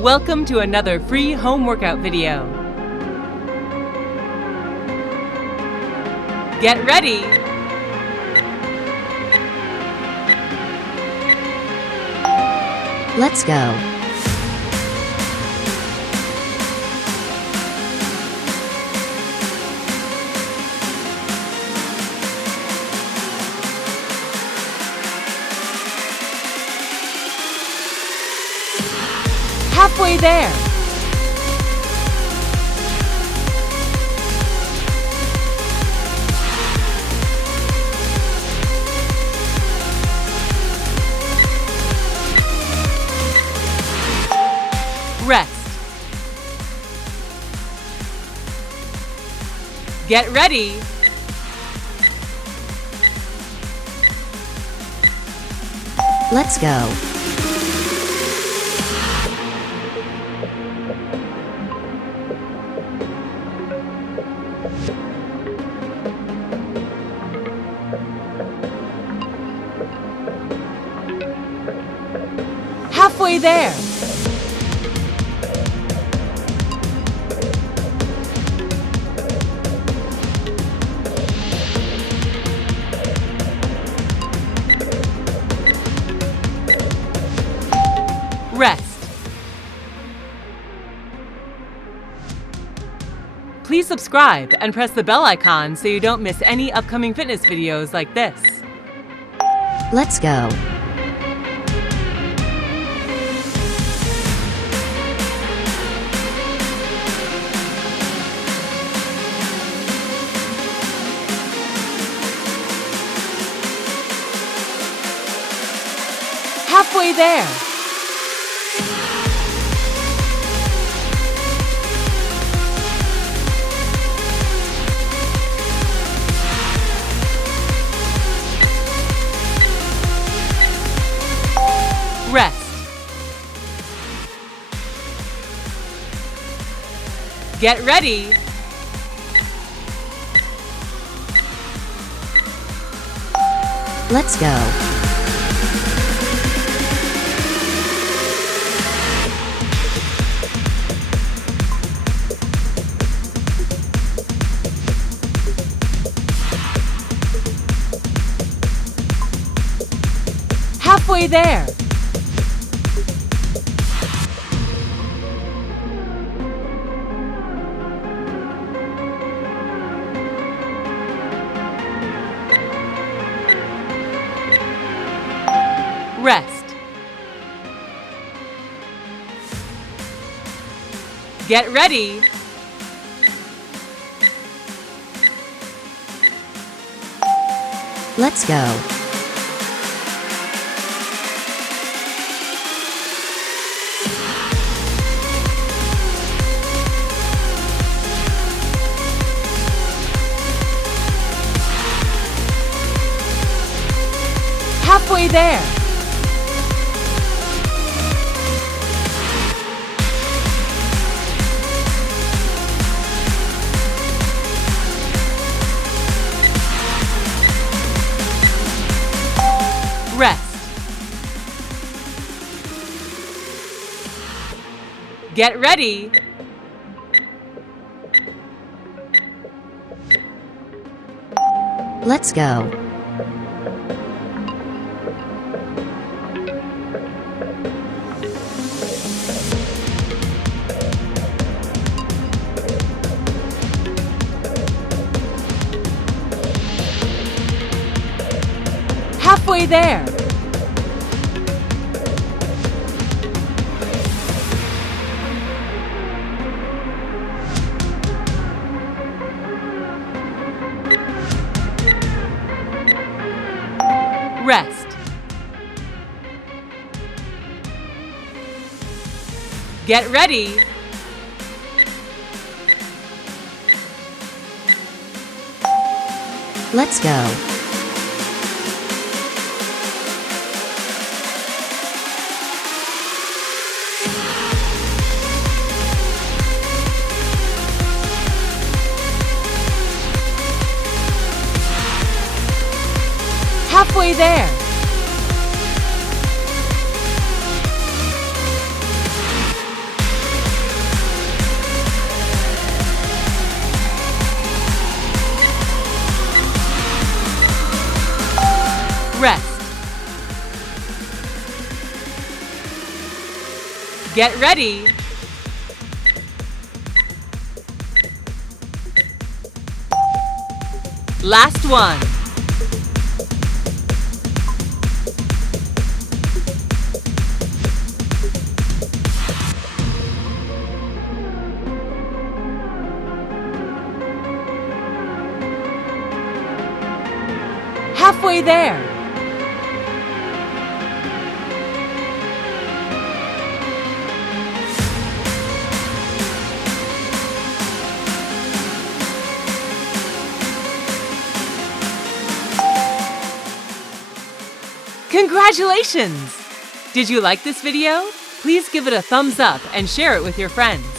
Welcome to another free home workout video. Get ready. Let's go. Halfway there. Rest. Get ready. Let's go. Halfway there. Rest. Please subscribe and press the bell icon so you don't miss any upcoming fitness videos like this. Let's go. Halfway there. Rest. Get ready. Let's go. Halfway there. Rest. Get ready. Let's go. Halfway there. Rest. Get ready. Let's go. Halfway there. Rest. Get ready. Let's go. Halfway there. rest. Get ready. Last one. Halfway there. Congratulations! Did you like this video? Please give it a thumbs up and share it with your friends.